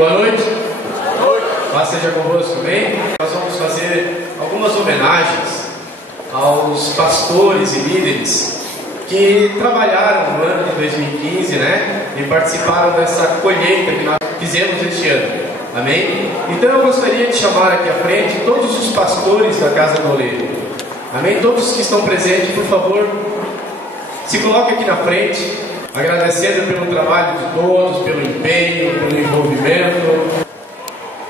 Boa noite. Paz seja convosco, bem? Nós vamos fazer algumas homenagens aos pastores e líderes que trabalharam no ano de 2015, e participaram dessa colheita que nós fizemos este ano. Amém? Então eu gostaria de chamar aqui à frente todos os pastores da Casa do Oleiro. Amém? Todos que estão presentes, por favor, se coloquem aqui na frente, agradecendo pelo trabalho de todos, pelo empenho, pelo envolvimento.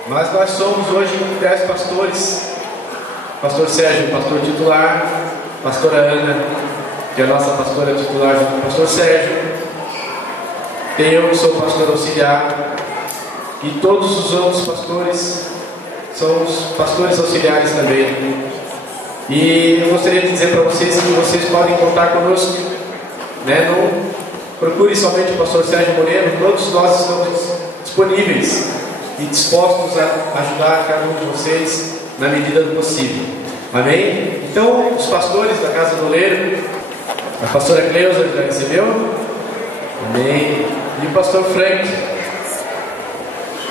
Mas nós somos hoje 10 pastores. Pastor Sérgio, pastor titular. Pastora Ana, que é a nossa pastora titular junto com o pastor Sérgio. Tem eu que sou pastor auxiliar. E todos os outros pastores são os pastores auxiliares também. E eu gostaria de dizer para vocês que vocês podem contar conosco. Não procure somente o pastor Sérgio Moreno. Todos nós estamos disponíveis e dispostos a ajudar cada um de vocês na medida do possível. Amém? Então, os pastores da Casa do Oleiro, a pastora Cleusa já recebeu? Amém? E o pastor Frank,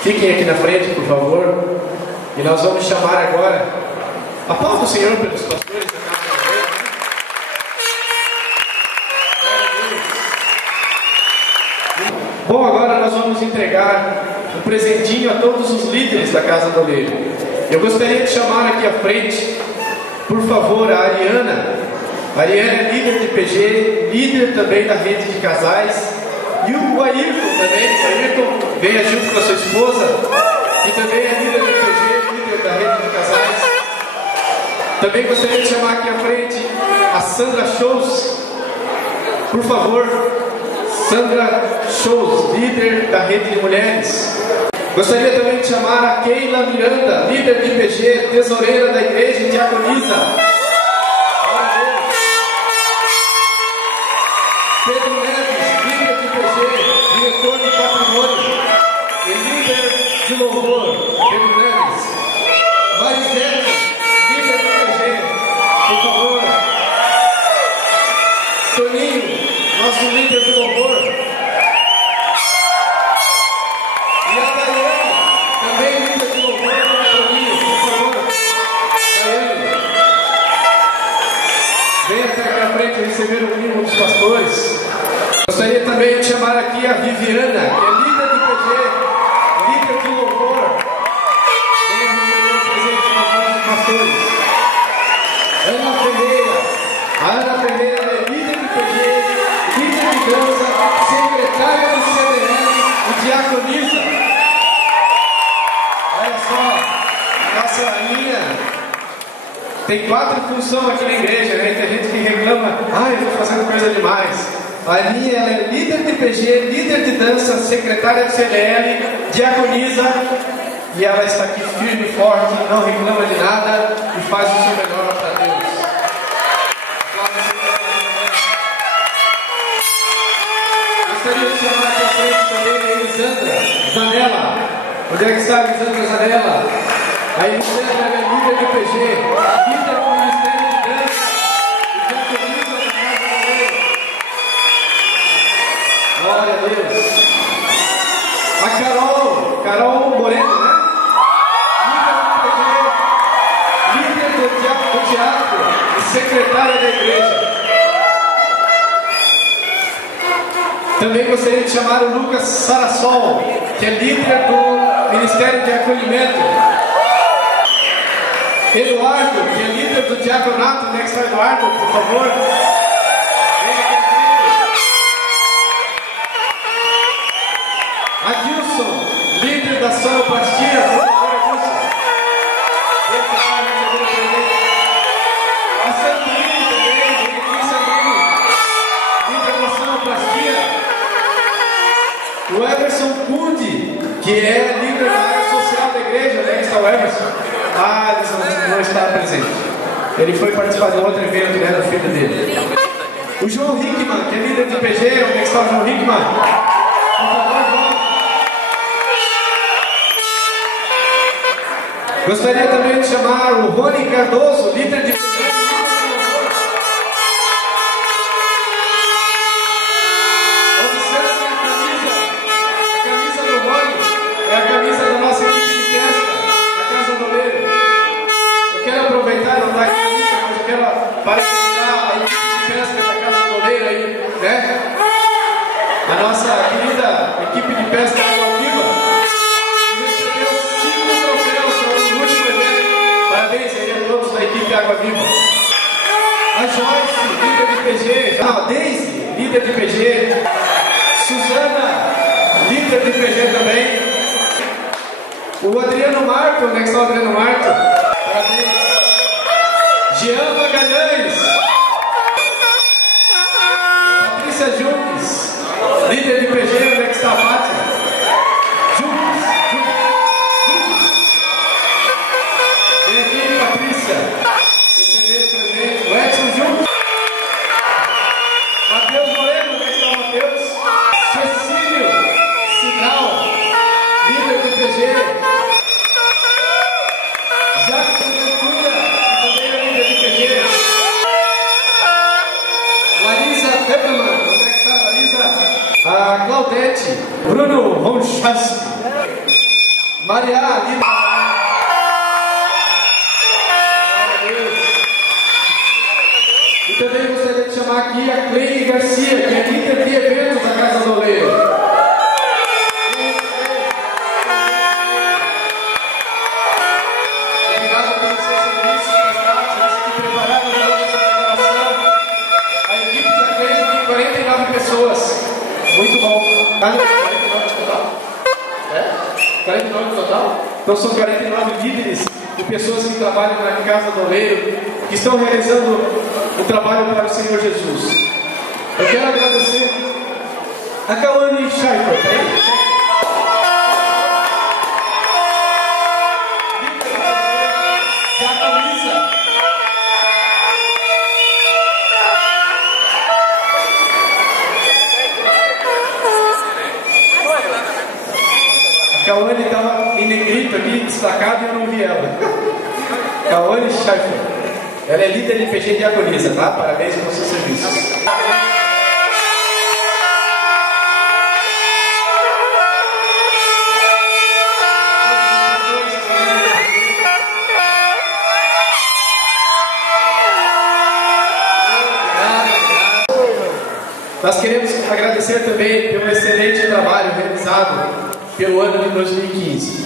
fiquem aqui na frente, por favor. E nós vamos chamar agora a paz do Senhor pelos pastores da Casa do Oleiro. Bom, agora nós vamos entregar um presentinho a todos os líderes da Casa do Oleiro. Eu gostaria de chamar aqui à frente, por favor, a Ariana. A Ariana é líder de PG, líder também da rede de casais. E o Ayrton também. O Ayrton venha junto com a sua esposa, que também é líder de PG, líder da rede de casais. Também gostaria de chamar aqui à frente a Sandra Shows. Por favor, Sandra Shows, líder da rede de mulheres. Gostaria também de chamar a Keila Miranda, líder de PG, tesoureira da igreja e diaconisa. Pedro Neves, líder de PG, diretor de patrimônio e líder de louvor. Pedro Neves. Marisete, líder de PG, por favor. Toninho, nosso líder de louvor. Receber o mimo dos pastores. Gostaria também de chamar aqui a Viviana, que é líder de PG, líder de louvor. Venha receber o presente nas mãos dos pastores. Ana Ferreira. A Ana Ferreira é líder de PG, líder de dança, secretária do CDL e diaconisa. Olha só, a nossa Aninha tem 4 funções aqui na igreja, Tem gente que reclama, eu estou fazendo coisa demais. A Aninha, ela é líder de PG, líder de dança, secretária do CDL, diaconisa, e ela está aqui firme e forte, não reclama de nada e faz o seu melhor para Deus. Gostaria de chamar aqui à frente também a Elisandra Zanella. Onde é que está a Elisandra Zanella? A Elisandra é líder de PG, líder do Ministério de Dança e diaconisa da Casa do Oleiro. Glória a Deus. A Carol Moreno, líder do teatro e secretária da igreja. Também gostaria de chamar o Lucas Sarasol, que é líder do Ministério de Acolhimento. Eduardo, que é líder do diaconato. Onde é que está Eduardo, por favor? Venha aqui à frente. Adilson, líder da sonoplastia. Por favor, Adilson. Vem cá, receber o presente. A Sandrine também, vem aqui, Sandrine. Líder da sonoplastia. O Everson Kundi, que é líder da área social da igreja. Onde é que está o Everson? Ele não está presente. Ele foi participar de um outro evento, do filho dele. O João Hickman, que é líder de PG. Onde é que está o João Hickman? Por favor, João. Gostaria também de chamar o Rony Cardoso, líder de PG. Observe a camisa do Rony. É a camisa parabenizar a equipe de pesca da Casa Doleiro aí, né? A nossa querida equipe de pesca Água Viva, que recebeu 5 troféus no último evento. Parabéns aí a todos da equipe Água Viva. A Joyce, líder de PG. A Daisy, líder de PG. Suzana, líder de PG também. O Adriano Marco, onde é que está o Adriano Marco? Parabéns. Jean Magalhães. Patrícia Junques, líder de PG, onde é que está a Fátima? Junques. Vem aqui, Patrícia. Receber o presente. O Edson Junques. Matheus Moreno, onde é que está o Matheus? Cecílio Sinal, líder do PG. Jackson Ventura, que também é líder de PG. Larissa Pepperman, onde é que está a Larissa? A Claudete, Bruno Ronchas, Maria, líder. E também gostaria de chamar aqui a Cleide Garcia, que é líder de eventos da Casa Doleiro. Obrigado pelos seus serviços prestados, que prepararam toda essa preparação. A equipe da Cleide tem 49 pessoas. Muito bom. 49 no total? É? 49 no total? Então são 49 líderes de pessoas que trabalham na Casa Doleiro, que estão realizando o trabalho para o Senhor Jesus. Eu quero agradecer a Cauane Scheifer. A Cauane estava em negrito aqui, destacada, e eu não vi ela. Cauane Scheifer. Ela é líder de PG Diaconisa, tá? Parabéns pelos seus serviços. Nós queremos agradecer também pelo excelente trabalho realizado pelo ano de 2015.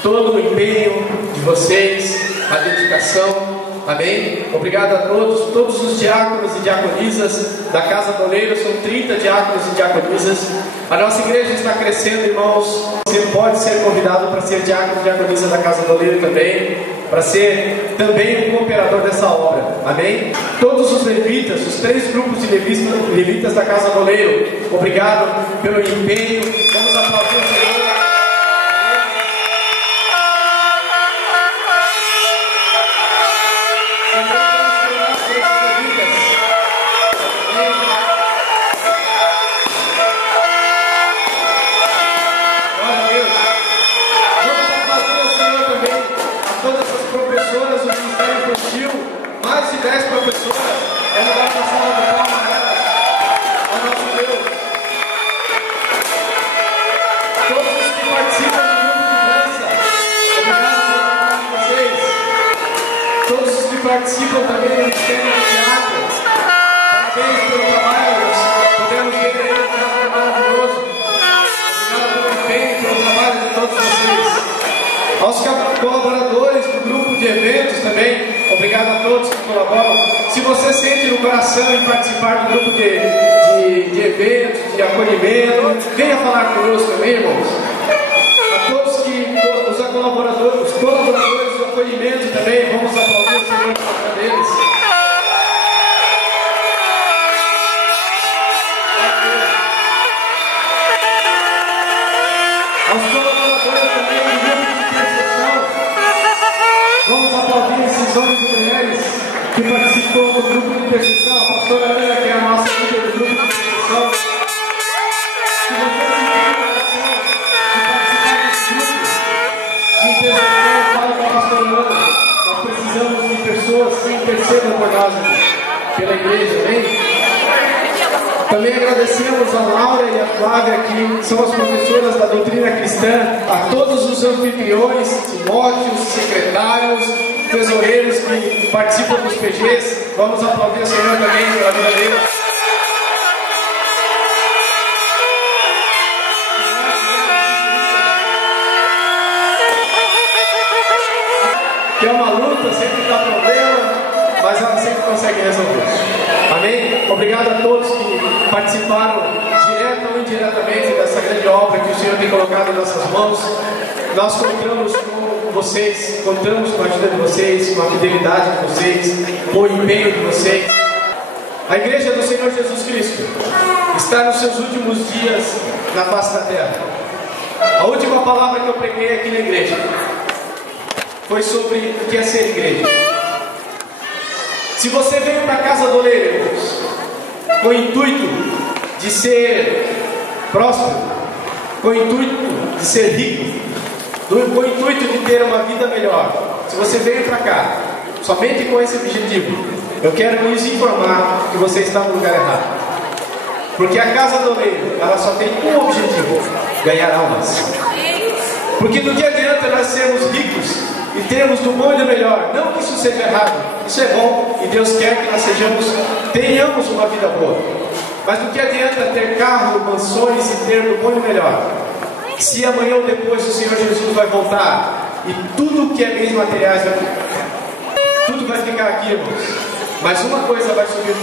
Todo o empenho de vocês, a dedicação. Amém? Obrigado a todos os diáconos e diaconisas da Casa Doleiro. São 30 diáconos e diaconisas. A nossa igreja está crescendo, irmãos. Você pode ser convidado para ser diácono e diaconisa da Casa Doleiro também, para ser também um cooperador dessa obra. Amém? Todos os levitas, os 3 grupos de levitas da Casa Doleiro, obrigado pelo empenho. Vamos aplaudir o Senhor. Mais de 10 professoras, vamos dar uma salva de palmas a elas, ao nosso Deus. Todos os que participam do grupo de dança, obrigado pelo trabalho de vocês. Todos os que participam também do Ministério de Teatro, parabéns pelo trabalho, podemos ver aí um teatro maravilhoso. Obrigado pelo empenho, pelo trabalho de todos vocês. Aos colaboradores do grupo de eventos também, obrigado a todos que colaboram. Se você sente no coração em participar do grupo de eventos, de acolhimento, venha falar conosco também, irmãos. A todos os colaboradores do acolhimento também, vamos aplaudir o Senhor por conta deles. Aos colaboradores também do grupo de intercessão, vamos aplaudir esses homens e mulheres que participam do grupo de intercessão. A pastora Ana, que é a nossa líder do grupo de intercessão. Se você sentir o coração de participar desse grupo de intercessão, fale com a pastora Ana. Nós precisamos de pessoas que intercedam por nós, pela igreja, amém? Também agradecemos a Laura e a Flávia, que são as professoras da doutrina cristã, a todos os anfitriões, Timóteos, secretários, tesoureiros que participam dos PGs. Vamos aplaudir o Senhor também pela vida deles. Que é uma luta, sempre dá problema, mas ela sempre consegue resolver. Amém? Obrigado a todos que participaram direta ou indiretamente dessa grande obra que o Senhor tem colocado em nossas mãos. Nós contamos com vocês, contamos com a ajuda de vocês, com a fidelidade de vocês, com o empenho de vocês. A Igreja do Senhor Jesus Cristo está nos seus últimos dias na face da terra. A última palavra que eu preguei aqui na igreja foi sobre o que é ser igreja. Se você veio para a casa do oleiro, irmãos, com o intuito de ser próspero, com o intuito de ser rico, com o intuito de ter uma vida melhor, se você veio para cá somente com esse objetivo, eu quero lhes informar que você está no lugar errado. Porque a casa do oleiro, ela só tem um objetivo: ganhar almas. Porque do que adianta nós sermos ricos e termos do bom e do melhor? Não que isso seja errado, isso é bom e Deus quer que nós tenhamos uma vida boa. Mas do que adianta ter carro, mansões e ter do bom e do melhor, se amanhã ou depois o Senhor Jesus vai voltar e tudo que é bens materiais tudo vai ficar aqui, irmãos, mas uma coisa vai subir.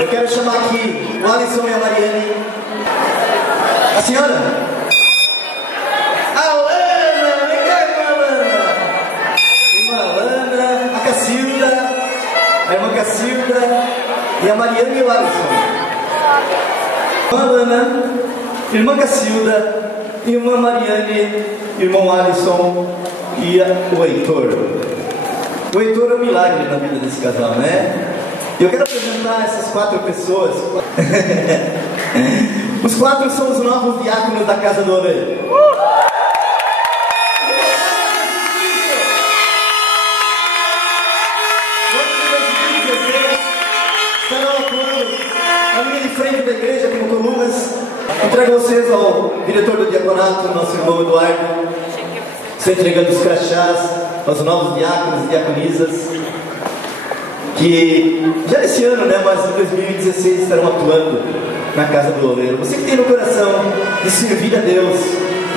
Eu quero chamar aqui o Alisson e a Mariane. A senhora? A Alana! Vem cá, irmã Alana! Irmã Alana, a Cacilda, a irmã Cacilda e a Mariane e o Alisson. Irmã Alana, irmã Cacilda, irmã Mariane, irmão Alisson e o Heitor. O Heitor é um milagre na vida desse casal, né? Eu quero apresentar essas 4 pessoas. Os 4 são os novos diáconos da Casa do Oleiro. Estarão atuando na linha de frente da igreja como colunas. Entrego vocês ao diretor do diaconato, nosso irmão Eduardo. Estou entregando os crachás aos novos diáconos e diaconisas, que já esse ano, né, mas em 2016 estarão atuando na Casa do Oleiro. Você que tem no coração de servir a Deus,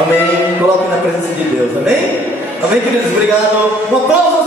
amém, coloque na presença de Deus, amém? Amém, queridos? Obrigado. Um aplauso.